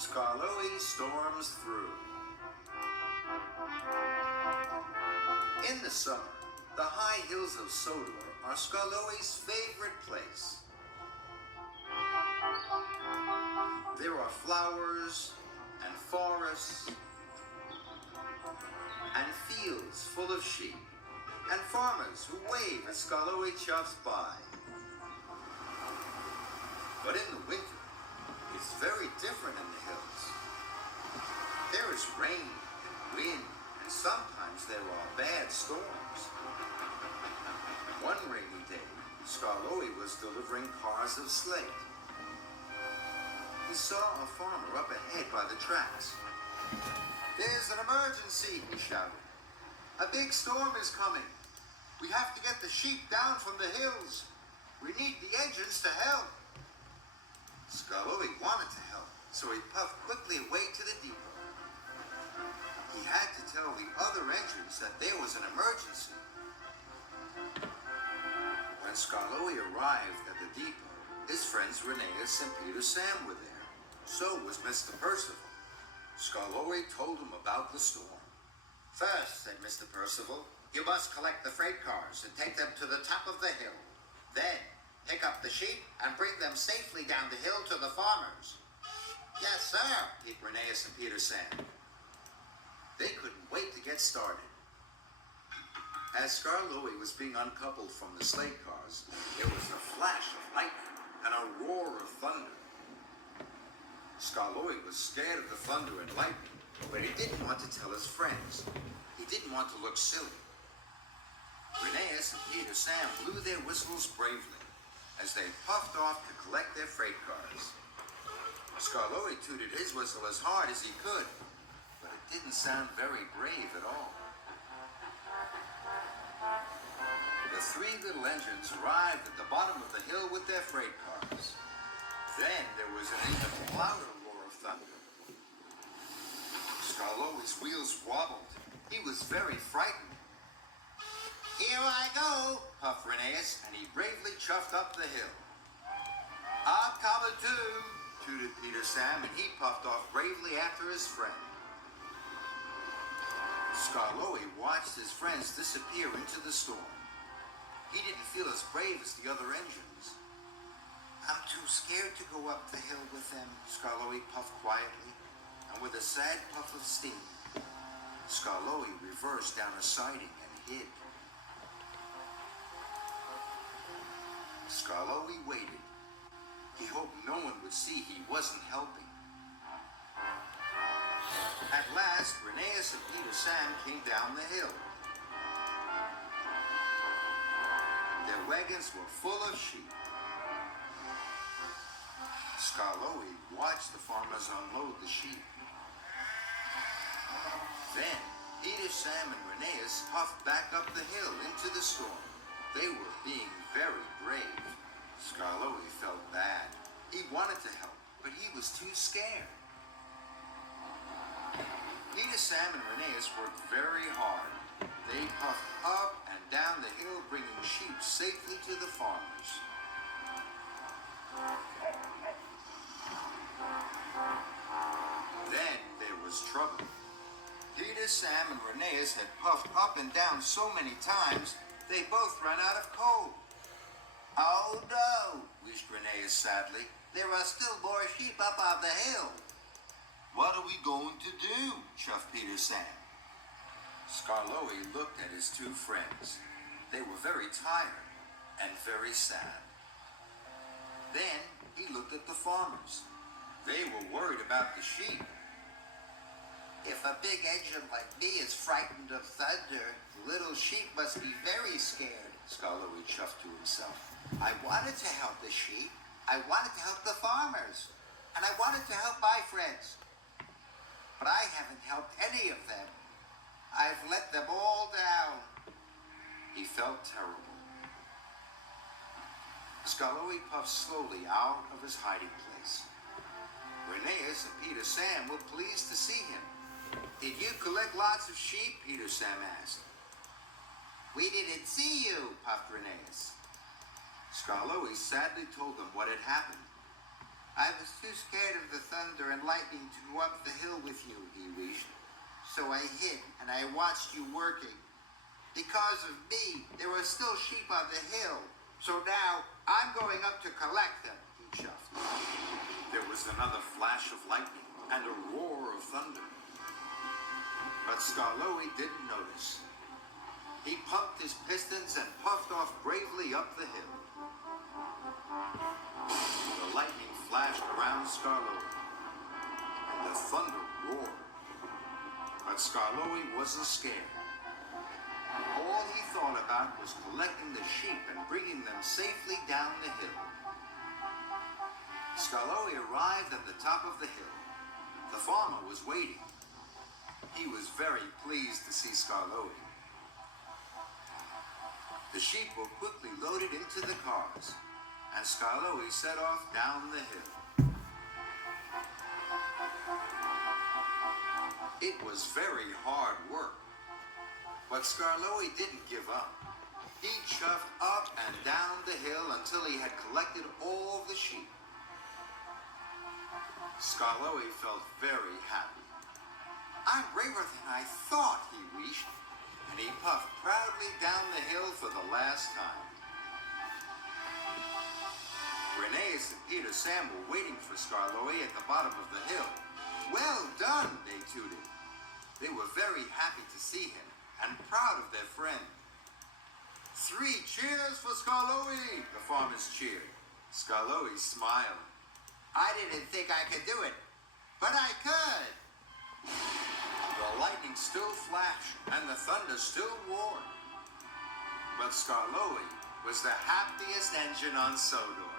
Skarloey storms through. In the summer, the high hills of Sodor are Skarloey's favorite place. There are flowers and forests and fields full of sheep and farmers who wave as Skarloey chuffs by. But in the winter, it's very different in the hills. There is rain and wind, and sometimes there are bad storms. One rainy day, Skarloey was delivering cars of Slate. He saw a farmer up ahead by the tracks. "There's an emergency," he shouted. "A big storm is coming. We have to get the sheep down from the hills. We need the engines to help." Skarloey wanted to help, so he puffed quickly away to the depot. He had to tell the other engines that there was an emergency. When Skarloey arrived at the depot, his friends Rheneas and Peter Sam were there. So was Mr. Percival. Skarloey told him about the storm. "First," said Mr. Percival, "you must collect the freight cars and take them to the top of the hill. Then, pick up the sheep and bring them safely down the hill to the farmers." "Yes, sir," peeped Rheneas and Peter Sam. They couldn't wait to get started. As Skarloey was being uncoupled from the Slate cars, there was a flash of lightning and a roar of thunder. Skarloey was scared of the thunder and lightning, but he didn't want to tell his friends. He didn't want to look silly. Rheneas and Peter Sam blew their whistles bravely as they puffed off to collect their freight cars. Skarloey tooted his whistle as hard as he could, but it didn't sound very brave at all. The three little engines arrived at the bottom of the hill with their freight cars. Then there was an even louder roar of thunder. Skarloey's wheels wobbled. He was very frightened. "Here I go," puffed Rheneas, and he bravely chuffed up the hill. "I'm coming too," tooted Peter Sam, and he puffed off bravely after his friend. Skarloey watched his friends disappear into the storm. He didn't feel as brave as the other engines. "I'm too scared to go up the hill with them," Skarloey puffed quietly, and with a sad puff of steam, Skarloey reversed down a siding and hid. Skarloey waited. He hoped no one would see he wasn't helping. At last, Rheneas and Peter Sam came down the hill. Their wagons were full of sheep. Skarloey watched the farmers unload the sheep. Then, Peter, Sam, and Rheneas puffed back up the hill into the storm. They were being very brave. Skarloey felt bad. He wanted to help, but he was too scared. Peter, Sam, and Rheneas worked very hard. They puffed up and down the hill, bringing sheep safely to the farmers. Then there was trouble. Peter, Sam, and Rheneas had puffed up and down so many times, they both ran out of coal. "Oh no," wheezed Rheneas sadly. "There are still more sheep up on the hill." "What are we going to do?" chuffed Peter Sam. Skarloey looked at his two friends. They were very tired and very sad. Then he looked at the farmers. They were worried about the sheep. "If a big engine like me is frightened of thunder, the little sheep must be very scared," Skarloey chuffed to himself. "I wanted to help the sheep. I wanted to help the farmers. And I wanted to help my friends. But I haven't helped any of them. I've let them all down." He felt terrible. Skarloey puffed slowly out of his hiding place. Rheneas and Peter Sam were pleased to see him. "Did you collect lots of sheep?" Peter Sam asked. "We didn't see you," puffed Rheneas. Skarloey sadly told them what had happened. I was too scared of the thunder and lightning to go up the hill with you, he wheezed. So I hid, and I watched you working. Because of me, there were still sheep on the hill. So now, I'm going up to collect them, he chuffed. There was another flash of lightning and a roar of thunder. But Skarloey didn't notice. He pumped his pistons and puffed off bravely up the hill. The lightning flashed around Skarloey, and the thunder roared. But Skarloey wasn't scared. All he thought about was collecting the sheep and bringing them safely down the hill. Skarloey arrived at the top of the hill. The farmer was waiting. He was very pleased to see Skarloey. The sheep were quickly loaded into the cars, and Skarloey set off down the hill. It was very hard work, but Skarloey didn't give up. He chuffed up and down the hill until he had collected all the sheep. Skarloey felt very happy. I'm braver than I thought, he wheezed, and he puffed proudly down the hill for the last time. Rheneas and Peter Sam were waiting for Skarloey at the bottom of the hill. Well done, they tooted. They were very happy to see him and proud of their friend. 3 cheers for Skarloey, the farmers cheered. Skarloey smiled. I didn't think I could do it, but I could. The lightning still flashed and the thunder still roared. But Skarloey was the happiest engine on Sodor.